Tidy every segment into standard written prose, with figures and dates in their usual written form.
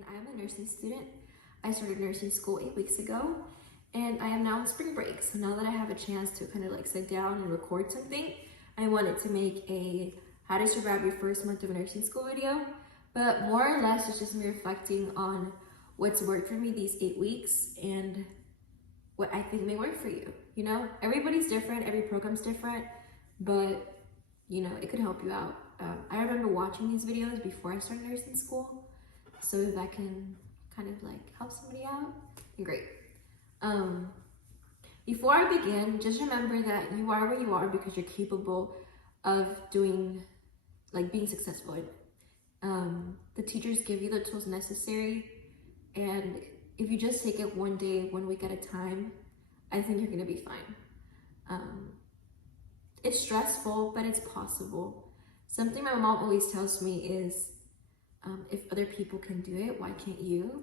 And I am a nursing student. I started nursing school 8 weeks ago, and I am now on spring break. So now that I have a chance to kind of like sit down and record something, I wanted to make a how to survive your first month of nursing school video. But more or less, it's just me reflecting on what's worked for me these 8 weeks and what I think may work for you. You know, everybody's different, every program's different, but you know, it could help you out. I remember watching these videos before I started nursing school, so if that can kind of like help somebody out, then great. Before I begin, just remember that you are where you are because you're capable of doing, like being successful. The teachers give you the tools necessary, and if you just take it one day, 1 week at a time, I think you're gonna be fine. It's stressful, but it's possible. Something my mom always tells me is, if other people can do it, why can't you?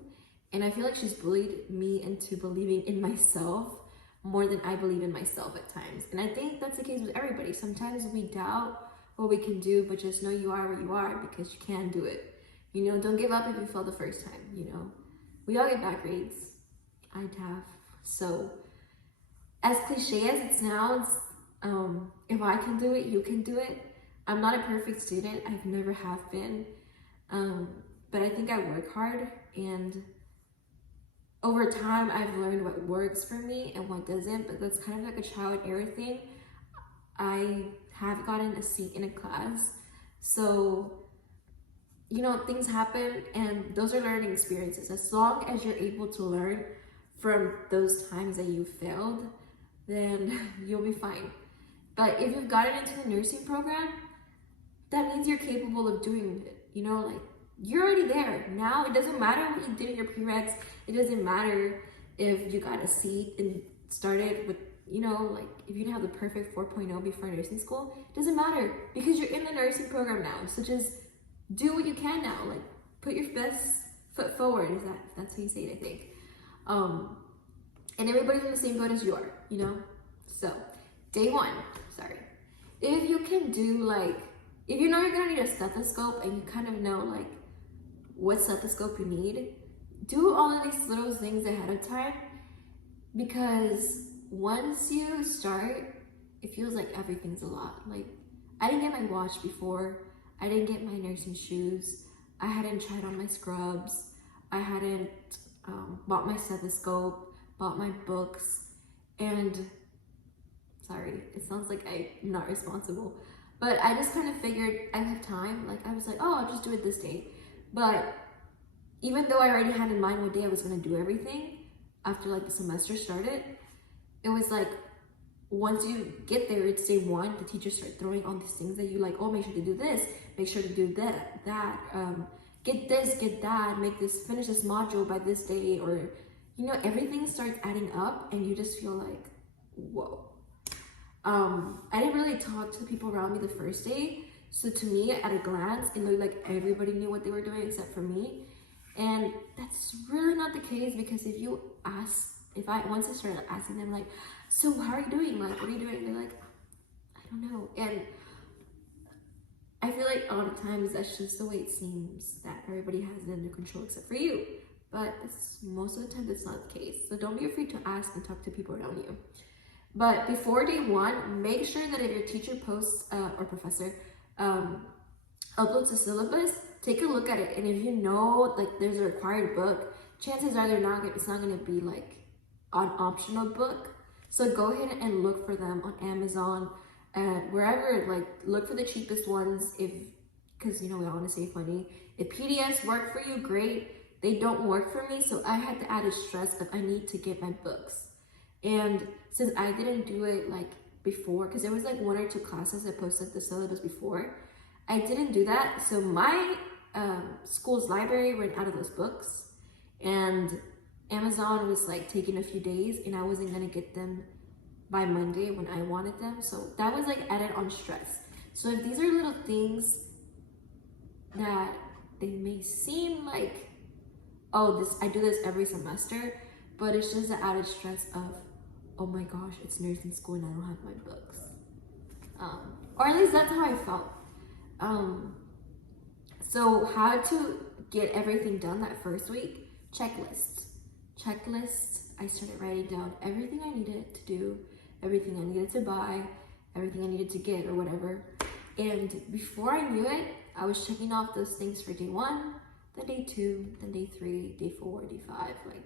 And I feel like she's bullied me into believing in myself more than I believe in myself at times. And I think that's the case with everybody. Sometimes we doubt what we can do, but just know you are where you are because you can do it. You know, don't give up if you fail the first time, you know. We all get bad grades. I'd have. So, as cliche as it sounds, if I can do it, you can do it. I'm not a perfect student. I've never have been. But I think I work hard, and over time I've learned what works for me and what doesn't, but that's kind of like a trial and error thing. I have gotten a seat in a class, so you know, things happen and those are learning experiences. As long as you're able to learn from those times that you failed, then you'll be fine. But if you've gotten into the nursing program, that means you're capable of doing it. You know, like you're already there. Now it doesn't matter what you did in your prereqs. It doesn't matter if you got a seat and started with, you know, like if you didn't have the perfect 4.0 before nursing school, it doesn't matter because you're in the nursing program now. So just do what you can now. Like put your best foot forward. That's how you say it, I think. And everybody's in the same boat as you are, you know? So day one, if you can do like, if you know you're gonna need a stethoscope and you kind of know like what stethoscope you need, do all of these little things ahead of time, because once you start, it feels like everything's a lot. Like I didn't get my watch before, I didn't get my nursing shoes, I hadn't tried on my scrubs, I hadn't bought my stethoscope, bought my books, and sorry, it sounds like I'm not responsible, but I just kind of figured I have time. Like I was like, oh, I'll just do it this day. But even though I already had in mind what day I was gonna do everything after like the semester started, it was like once you get there, it's day one, the teachers start throwing all these things that you like, oh, make sure to do this, make sure to do that, get this, get that, finish this module by this day, or you know, everything starts adding up and you just feel like, whoa. I didn't really talk to the people around me the first day. So to me, at a glance, it looked like everybody knew what they were doing except for me. And that's really not the case, because once I started asking them like, so how are you doing? Like, what are you doing? They're like, I don't know. And I feel like a lot of times that's just the way it seems, that everybody has it under control except for you. But most of the time that's not the case. So don't be afraid to ask and talk to people around you. But before day one, make sure that if your teacher posts or professor uploads a syllabus, take a look at it. And if you know like there's a required book, chances are it's not going to be like an optional book. So go ahead and look for them on Amazon, wherever. Like look for the cheapest ones, because you know we all want to save money. If PDFs work for you, great. They don't work for me, so I had the added stress of I need to get my books. And since I didn't do it like before, because there was like 1 or 2 classes that posted the syllabus before, I didn't do that. So my school's library ran out of those books, and Amazon was like taking a few days, and I wasn't gonna get them by Monday when I wanted them. So that was like added on stress. So if these are little things that they may seem like, oh, I do this every semester, but it's just the added stress of, oh my gosh, it's nursing school and I don't have my books. Or at least that's how I felt. So how to get everything done that first week, checklists. I started writing down everything I needed to do, everything I needed to buy, everything I needed to get or whatever. And before I knew it, I was checking off those things for day 1, then day 2, then day 3, day 4, day 5, like,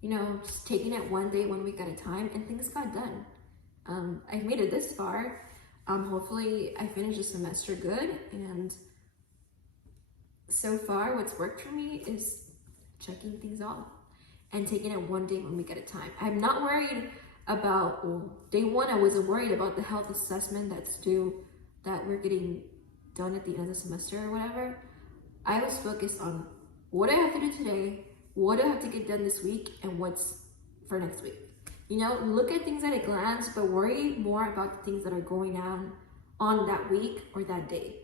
you know, just taking it one day, 1 week at a time, and things got done. I've made it this far. Hopefully I finished the semester good, and so far what's worked for me is checking things off and taking it one day, 1 week at a time. I'm not worried about, well, day 1 I wasn't worried about the health assessment that's due, that we're getting done at the end of the semester or whatever. I was focused on what I have to do today, what I have to get done this week, and what's for next week. You know, look at things at a glance, but worry more about the things that are going on that week or that day,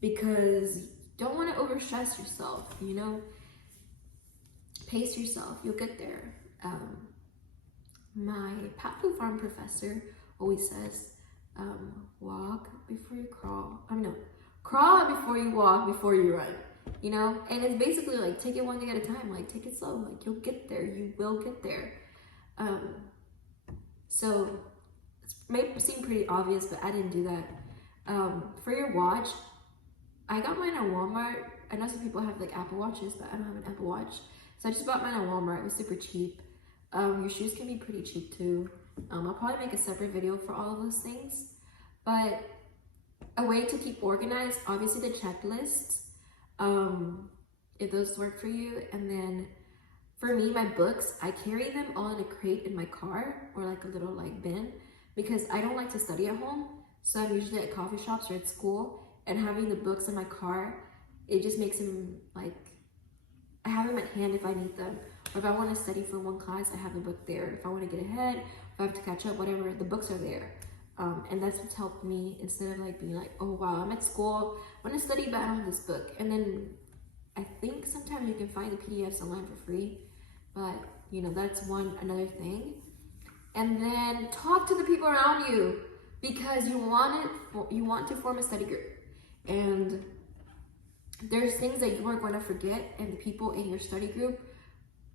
because you don't want to overstress yourself, you know. Pace yourself, you'll get there. My Papu Farm professor always says, walk before you crawl. Crawl before you walk, before you run, you know? And it's basically like, take it one day at a time, like take it slow, like you'll get there, you will get there. So it may seem pretty obvious, but I didn't do that. For your watch, I got mine at Walmart. I know some people have like Apple Watches, but I don't have an Apple Watch. So I just bought mine at Walmart. It was super cheap. Your shoes can be pretty cheap too. I'll probably make a separate video for all of those things. But a way to keep organized, obviously the checklists, if those work for you. And then for me, my books, I carry them all in a crate in my car, or like a little like bin, because I don't like to study at home. So I'm usually at coffee shops or at school, and having the books in my car, it just makes them like, I have them at hand if I need them. Or if I want to study for one class, I have the book there. If I want to get ahead, if I have to catch up, whatever, the books are there. And that's what's helped me, instead of like being like, oh wow, I'm at school, I want to study, but I don't have this book. And then I think sometimes you can find the PDFs online for free, but you know, that's another thing. And then talk to the people around you, because you want to form a study group. And there's things that you are going to forget, and the people in your study group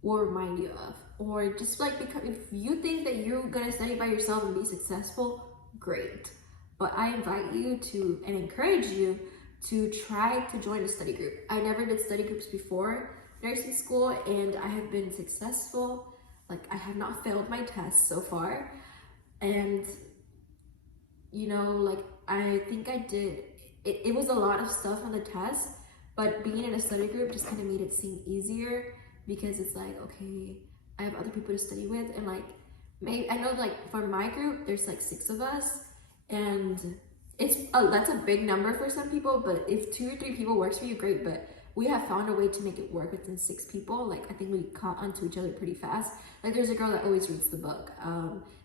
will remind you of. Or just like, because if you think that you're going to study by yourself and be successful, great. But I invite you to, and encourage you to try to join a study group. I never did study groups before nursing school, and I have been successful. Like, I have not failed my tests so far. And, you know, like, I think I did, it was a lot of stuff on the test, but being in a study group just kind of made it seem easier, because it's like, okay, I have other people to study with. And like, maybe, I know like for my group, there's like 6 of us, and that's a big number for some people, but if 2 or 3 people works for you, great. But we have found a way to make it work within 6 people. Like, I think we caught onto each other pretty fast. Like, there's a girl that always reads the book.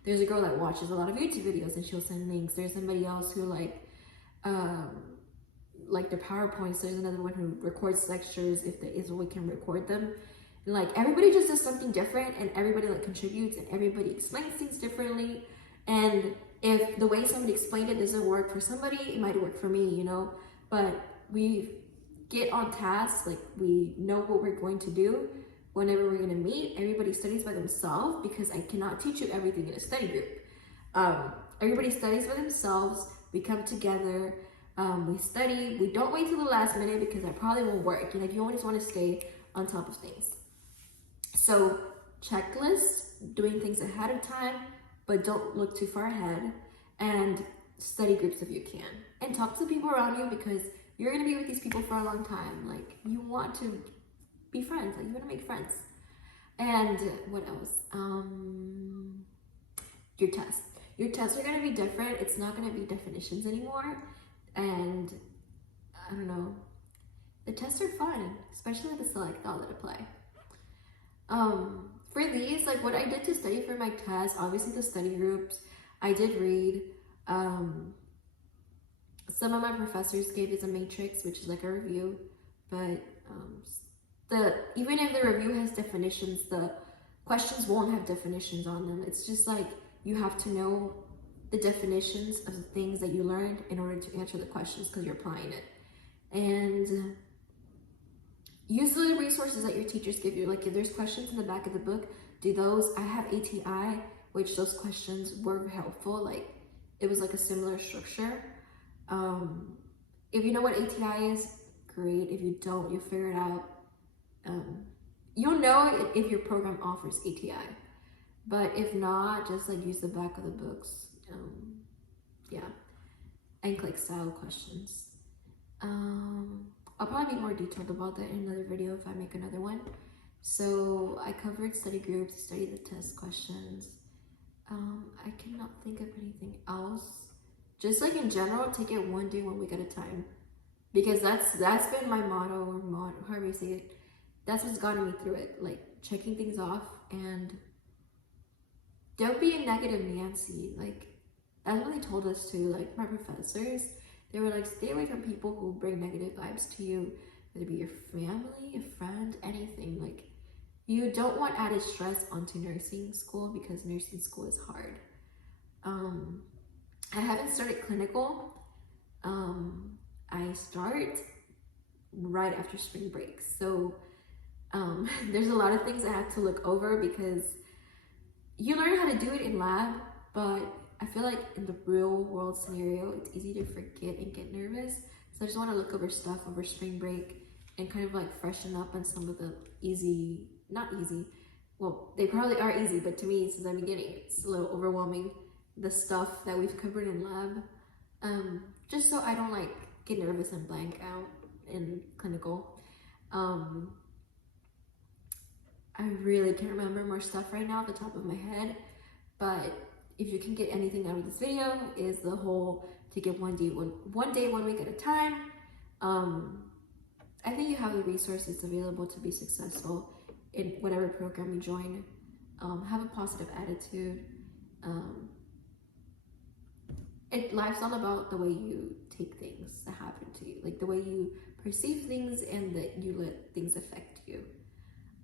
There's a girl that watches a lot of YouTube videos and she'll send links. There's somebody else who like the PowerPoints. There's another one who records lectures if there is a way we can record them. And like, everybody just does something different, and everybody like contributes, and everybody explains things differently. And if the way somebody explained it doesn't work for somebody, it might work for me, you know. But we get on task, like we know what we're going to do whenever we're going to meet. Everybody studies by themselves, because I cannot teach you everything in a study group. Everybody studies by themselves. We come together, we study. We don't wait till the last minute, because that probably won't work. You know, you always want to stay on top of things. So checklists, doing things ahead of time, but don't look too far ahead, and study groups if you can, and talk to the people around you, because you're going to be with these people for a long time. Like, you want to be friends, like you want to make friends. And what else? Your tests are going to be different. It's not going to be definitions anymore. And I don't know, the tests are fun, especially the select all that apply. For these, like what I did to study for my test, obviously the study groups, I did read. Some of my professors gave us a matrix, which is like a review, but even if the review has definitions, the questions won't have definitions on them. It's just like, you have to know the definitions of the things that you learned in order to answer the questions, because you're applying it. And use the resources that your teachers give you. Like if there's questions in the back of the book, do those. I have ATI, which those questions were helpful. Like it was like a similar structure. If you know what ATI is, great. If you don't, you figure it out. You'll know if your program offers ATI, but if not, just like use the back of the books. Yeah, and click style questions. I'll probably be more detailed about that in another video if I make another one. So I covered study groups, study the test questions. I cannot think of anything else. Just like in general, take it one day, 1 week at a time, because that's been my motto, or however you say it. That's what's gotten me through it. Like checking things off, and don't be a negative Nancy. Like that's what they told us too. Like my professors, they were like, stay away from people who bring negative vibes to you, whether it be your family, a friend, anything. Like you don't want added stress onto nursing school, because nursing school is hard. I haven't started clinical. I start right after spring break. So there's a lot of things I have to look over, because you learn how to do it in lab, but I feel like in the real world scenario, it's easy to forget and get nervous. So I just want to look over stuff over spring break and kind of like freshen up on some of the not easy, well, they probably are easy, but to me, since the beginning, it's a little overwhelming, the stuff that we've covered in lab, just so I don't like get nervous and blank out in clinical. I really can't remember more stuff right now off the top of my head, but if you can get anything out of this video, is the whole take it one day, 1 week at a time. I think you have the resources available to be successful in whatever program you join. Have a positive attitude. Life's all about the way you take things that happen to you, like the way you perceive things and that you let things affect you.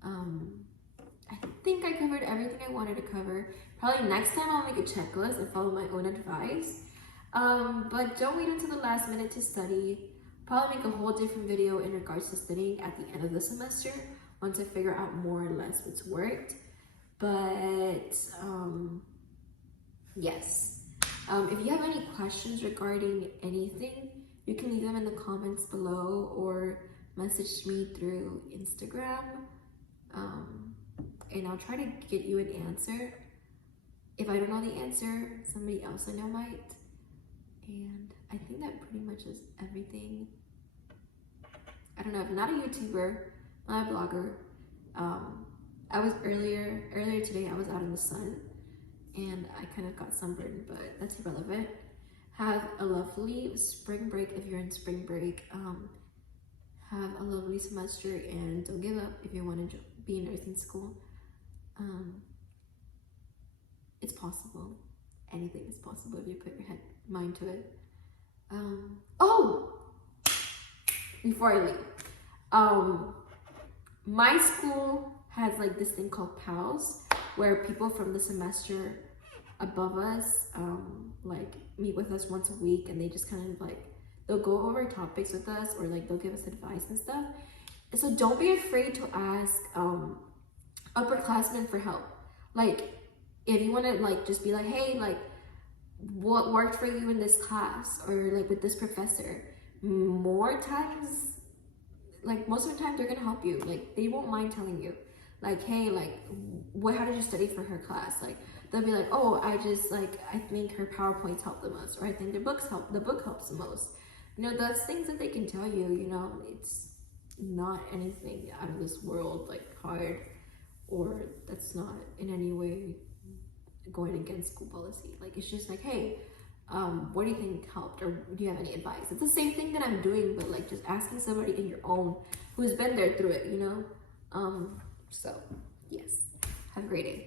I think I covered everything I wanted to cover. Probably next time I'll make a checklist and follow my own advice. But don't wait until the last minute to study. Probably make a whole different video in regards to studying at the end of the semester, once I figure out more or less what's worked. But yes. If you have any questions regarding anything, you can leave them in the comments below or message me through Instagram. And I'll try to get you an answer. If I don't know the answer, somebody else I know might. And I think that pretty much is everything. I don't know, I'm not a YouTuber, not a blogger. I was earlier today, I was out in the sun and I kind of got sunburned, but that's irrelevant. Have a lovely spring break if you're in spring break. Have a lovely semester, and don't give up if you want to be in nursing school. It's possible. Anything is possible if you put your mind to it. Oh, before I leave, my school has like this thing called PALS, where people from the semester above us like meet with us once a week, and they just kind of like, they'll go over topics with us, or like they'll give us advice and stuff. So don't be afraid to ask upperclassmen for help. Like if you want to like just be like, hey, like what worked for you in this class, or like with this professor, more times, like most of the time they're gonna help you. Like they won't mind telling you, like, hey, like how did you study for her class? Like they'll be like, oh, I think her PowerPoints help the most, or I think the book helps the most. You know, that's things that they can tell you. You know, it's not anything out of this world, like hard, or that's not in any way going against school policy. Like it's just like, hey, what do you think helped, or do you have any advice? It's the same thing that I'm doing, but like just asking somebody in your own who's been there through it, you know. So yes, have a great day.